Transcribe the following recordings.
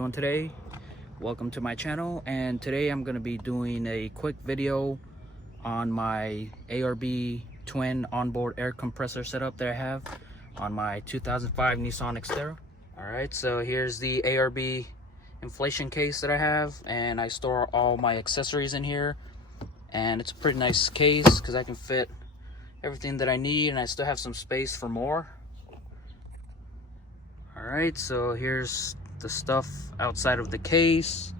doing today? Welcome to my channel, and today I'm going to be doing a quick video on my ARB twin onboard air compressor setup that I have on my 2005 Nissan Xterra. Alright, so here's the ARB inflation case that I have, and I store all my accessories in here, and it's a pretty nice case because I can fit everything that I need, and I still have some space for more. Alright, so here's the stuff outside of the case,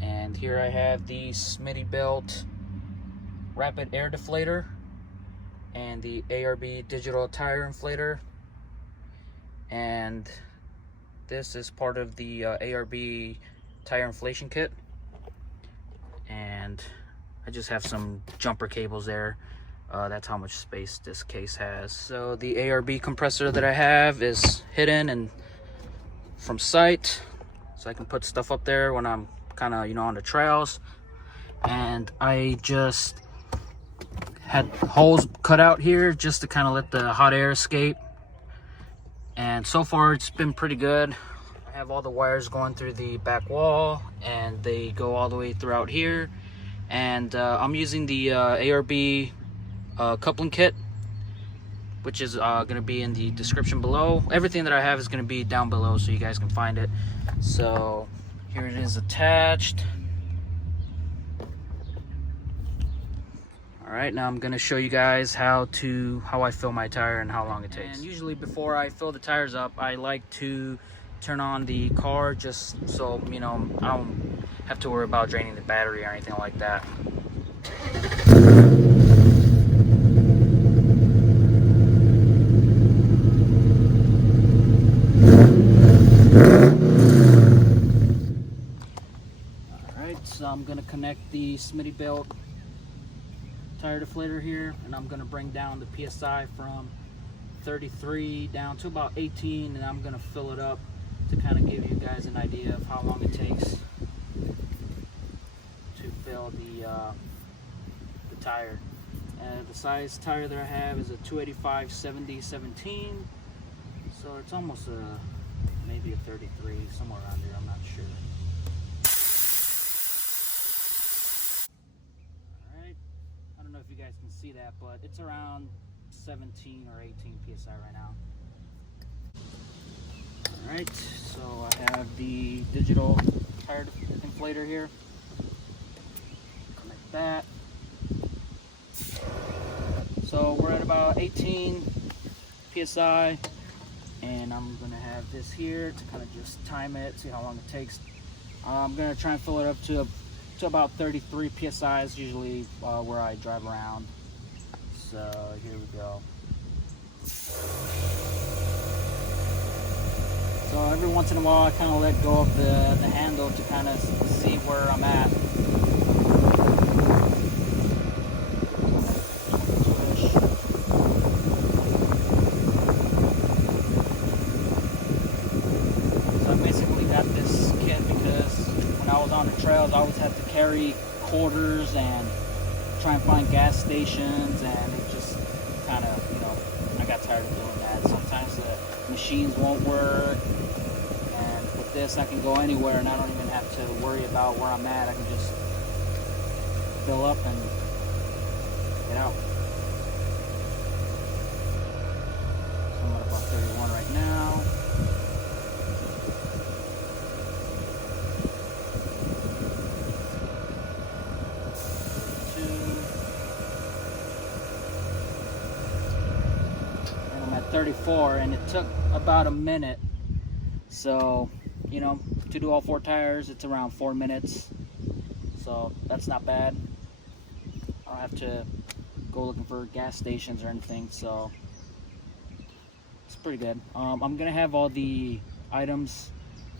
and here I have the Smittybilt rapid air deflator and the ARB digital tire inflator, and this is part of the ARB tire inflation kit. And I just have some jumper cables there. That's how much space this case has. So the ARB compressor that I have is hidden and from sight, so I can put stuff up there when I'm kind of, on the trails. And I just had holes cut out here just to kind of let the hot air escape, and so far it's been pretty good. I have all the wires going through the back wall, and they go all the way throughout here. And I'm using the ARB coupling kit, which is going to be in the description below. Everything that I have is going to be down below so you guys can find it. So here it is attached. Alright, now I'm going to show you guys how I fill my tire and how long it takes. And usually before I fill the tires up, I like to turn on the car just so, I don't have to worry about draining the battery or anything like that. Alright, so I'm going to connect the Smittybilt tire deflator here, and I'm going to bring down the PSI from 33 down to about 18, and I'm going to fill it up to kind of give you guys an idea of how long it takes to fill the tire. And the size tire that I have is a 285/70/17, so it's almost maybe a 33, somewhere around there, I'm not sure. Alright, I don't know if you guys can see that, but it's around 17 or 18 PSI right now. Alright, so I have the digital tire inflator here. Connect that. So we're at about 18 PSI, and I'm going to have this here to kind of just time it, see how long it takes. I'm going to try and fill it up to about 33 PSI is usually where I drive around. So here we go. So every once in a while I kind of let go of the handle to kind of see where I'm at. So I basically got this kit because when I was on the trails I always had to carry quarters and try and find gas stations, and it just kind of, I got tired of doing that. Sometimes the machines won't work. This I can go anywhere and I don't even have to worry about where I'm at. I can just fill up and get out. So I'm at about 31 right now. And I'm at 34, and it took about a minute. So, to do all 4 tires, it's around 4 minutes. So that's not bad. I don't have to go looking for gas stations or anything, so it's pretty good. I'm going to have all the items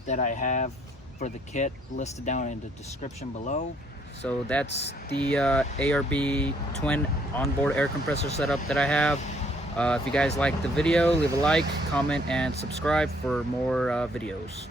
that I have for the kit listed down in the description below. So that's the ARB twin onboard air compressor setup that I have. If you guys liked the video, leave a like, comment, and subscribe for more videos.